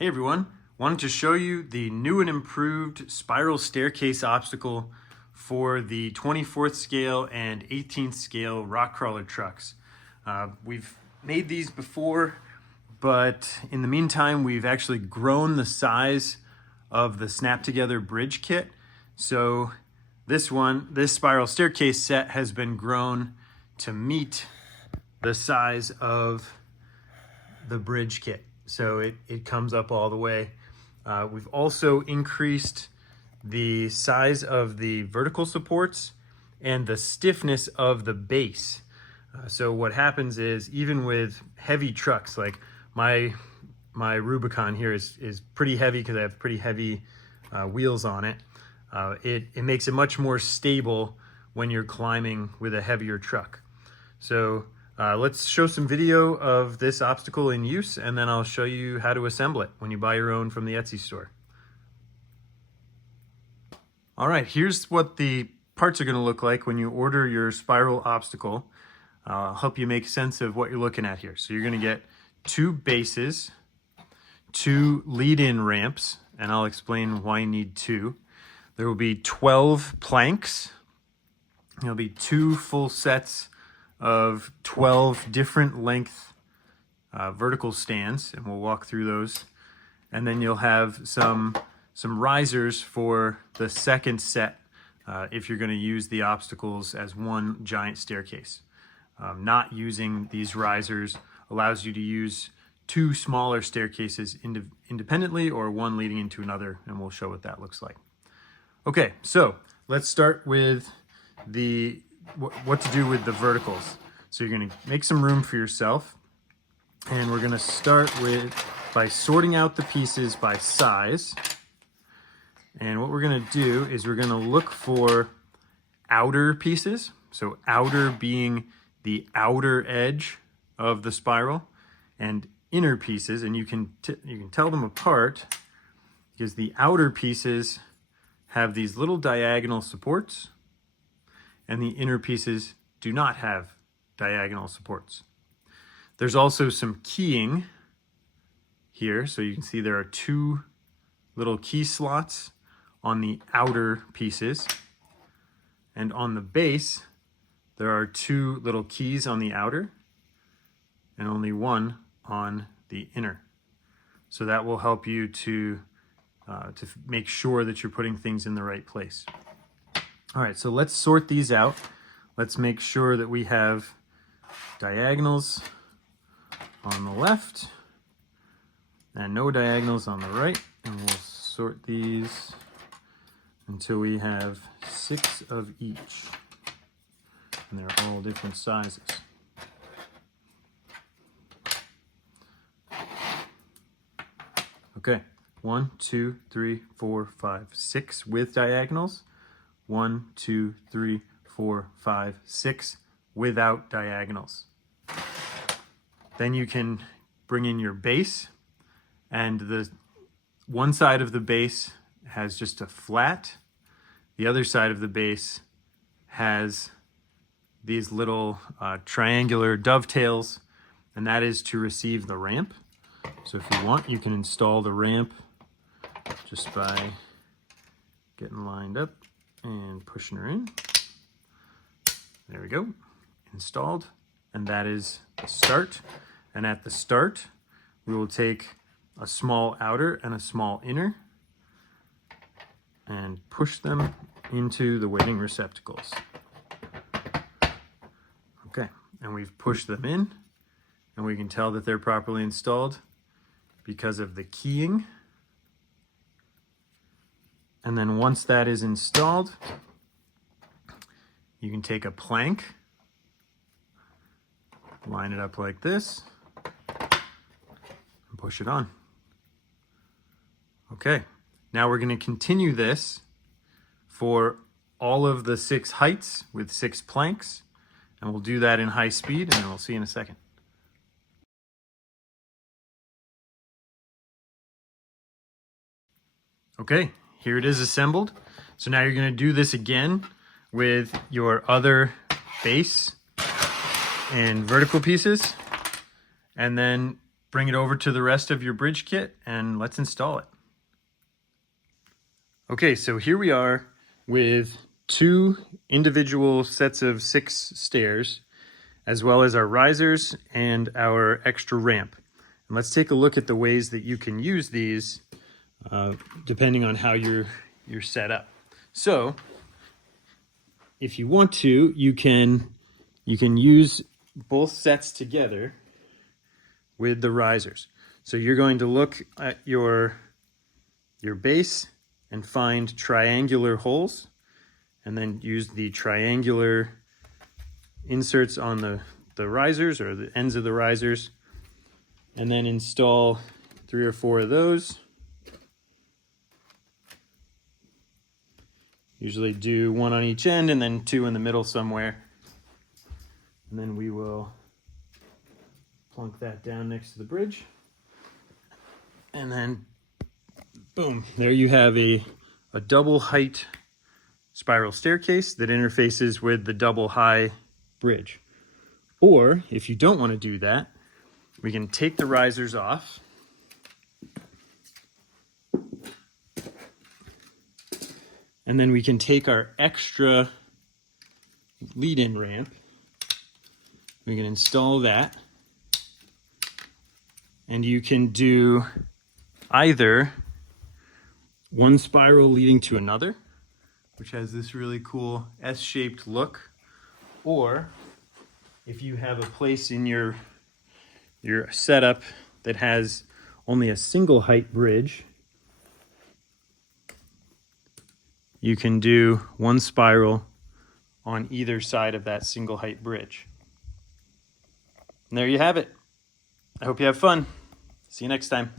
Hey everyone, wanted to show you the new and improved spiral staircase obstacle for the 24th scale and 18th scale rock crawler trucks. We've made these before, but in the meantime we've actually grown the size of the snap together bridge kit. So this spiral staircase set has been grown to meet the size of the bridge kit. So it comes up all the way. We've also increased the size of the vertical supports and the stiffness of the base. So what happens is, even with heavy trucks, like my Rubicon here is pretty heavy because I have pretty heavy wheels on it. It makes it much more stable when you're climbing with a heavier truck. So let's show some video of this obstacle in use, and then I'll show you how to assemble it when you buy your own from the Etsy store. All right, here's what the parts are going to look like when you order your spiral obstacle. I'll help you make sense of what you're looking at here. So you're going to get 2 bases, 2 lead-in ramps, and I'll explain why you need 2. There will be 12 planks. There'll be 2 full sets of 12 different length vertical stands, and we'll walk through those. And then you'll have some risers for the second set if you're going to use the obstacles as one giant staircase. Not using these risers allows you to use 2 smaller staircases independently, or one leading into another, and we'll show what that looks like. Okay, so let's start with what to do with the verticals. So you're going to make some room for yourself, and we're going to start by sorting out the pieces by size. And what we're going to do is we're going to look for outer pieces. So outer being the outer edge of the spiral, and inner pieces, and you can tell them apart because the outer pieces have these little diagonal supports, and the inner pieces do not have diagonal supports. There's also some keying here, so you can see there are 2 little key slots on the outer pieces, and on the base there are 2 little keys on the outer and only 1 on the inner. So that will help you to make sure that you're putting things in the right place. All right, so let's sort these out. Let's make sure that we have diagonals on the left and no diagonals on the right, and we'll sort these until we have 6 of each, and they're all different sizes. Okay, 1, 2, 3, 4, 5, 6 with diagonals. 1, 2, 3, 4, 5, 6 without diagonals. Then you can bring in your base, and the one side of the base has just a flat. The other side of the base has these little triangular dovetails, and that is to receive the ramp. So if you want, you can install the ramp just by getting lined up and pushing her in. There we go, installed. And that is the start. And at the start, we will take a small outer and a small inner and push them into the weighting receptacles. Okay, and we've pushed them in, and we can tell that they're properly installed because of the keying. And then once that is installed, you can take a plank, line it up like this, and push it on. Okay, now we're going to continue this for all of the 6 heights with 6 planks, and we'll do that in high speed, and we'll see you in a second. Okay, here it is assembled. So now you're going to do this again with your other base and vertical pieces, and then bring it over to the rest of your bridge kit and let's install it. Okay, so here we are with 2 individual sets of 6 stairs, as well as our risers and our extra ramp. And let's take a look at the ways that you can use these depending on how you're set up. So if you want to, you can use both sets together with the risers. So you're going to look at your base and find triangular holes, and then use the triangular inserts on the risers, or the ends of the risers, and then install 3 or 4 of those. Usually do 1 on each end and then 2 in the middle somewhere. And then we will plunk that down next to the bridge. And then boom, there you have a double height spiral staircase that interfaces with the double high bridge. Or if you don't want to do that, we can take the risers off and then we can take our extra lead-in ramp, we can install that, and you can do either one spiral leading to another, which has this really cool S-shaped look, or if you have a place in your setup that has only a single height bridge, you can do one spiral on either side of that single height bridge. And there you have it. I hope you have fun. See you next time.